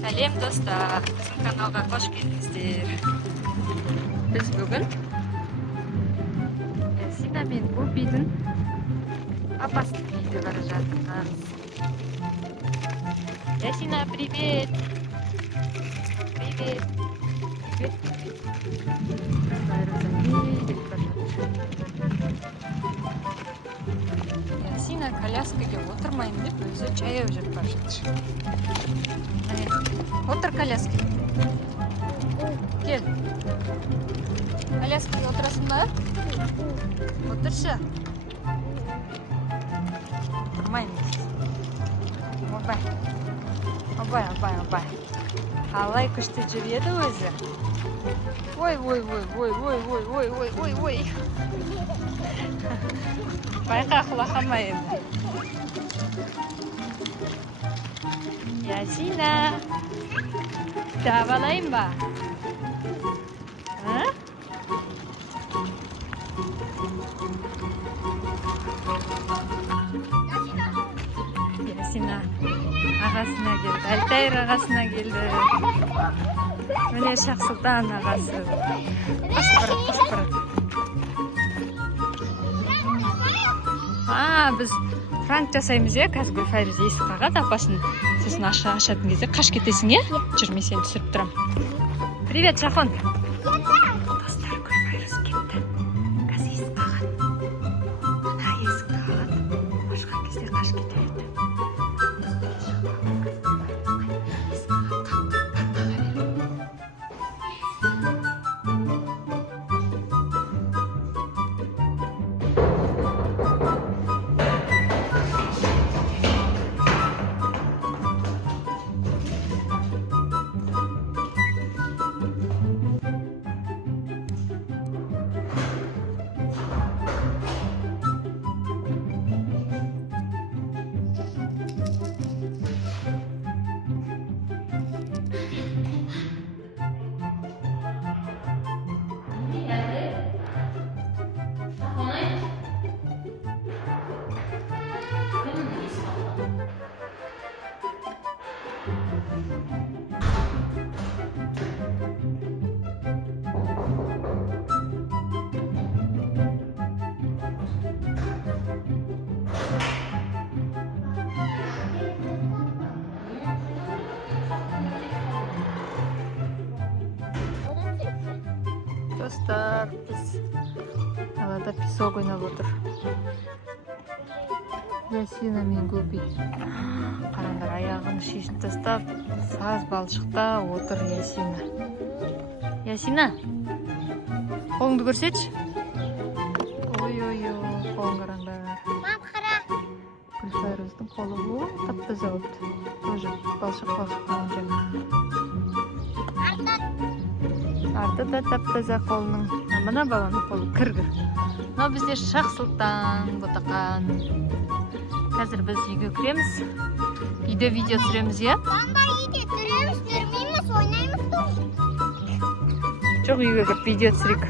Сәлем достар, біздің каналға қош келдіңіздер. Біз бүгін Ясина мен Гупидің апасын үйіне бара жатырмыз. Ясина, привет! Привет! Ясина коляскаға отырмайын деп өзі жаяу жүріп бара жатыр. Отыр коляска. Кел. Коляскаға отырасың ба? Отыршы. Отырмайын. Обай. Қалай күшті жүреді өзі. Ой. Байқа құлақамай енді. Ясина. Давалайын ба? Ясина ағасына келді. Альтайыр ағасына келді. Міне Шақсұлтан ағасы. Қашпырат. Біз пранк жасаймыз, қазір Гүлфайрuz есік қағады, апасын сосын ашатын кезде қаш кетесің, жүрмей сені түсіріп тұрам. Привет, Шахон. Достар, Гүлфайрuz кетті. Қазір есік қағады. Мына есік қағады. Ашқан кезде қаш кетеді. Достар, біз қалада песок ойнап отыр. Ясина мен Гупи. Қараңдар, аяғын шешіп тастап, саз балшықта отыр Ясина. Ясина, қолыңды көрсетші. Ой, қолың қараңдар. Мам, қара. Гүлфайруздың қолы бұл, тап-таза болды. Тоже балшық-балшықтан жаңа. Арты да тап-таза қолының. Мына баланың қолы кіргір. Но бізде Шақсұлтан, Ботақан. Қазір біз үйге кіреміз. Үйде видео түсіреміз, Банда үйде түсіреміз, түсірмейміз, ойнаймыз. Жоқ, үйге кіріп видео түсірейік.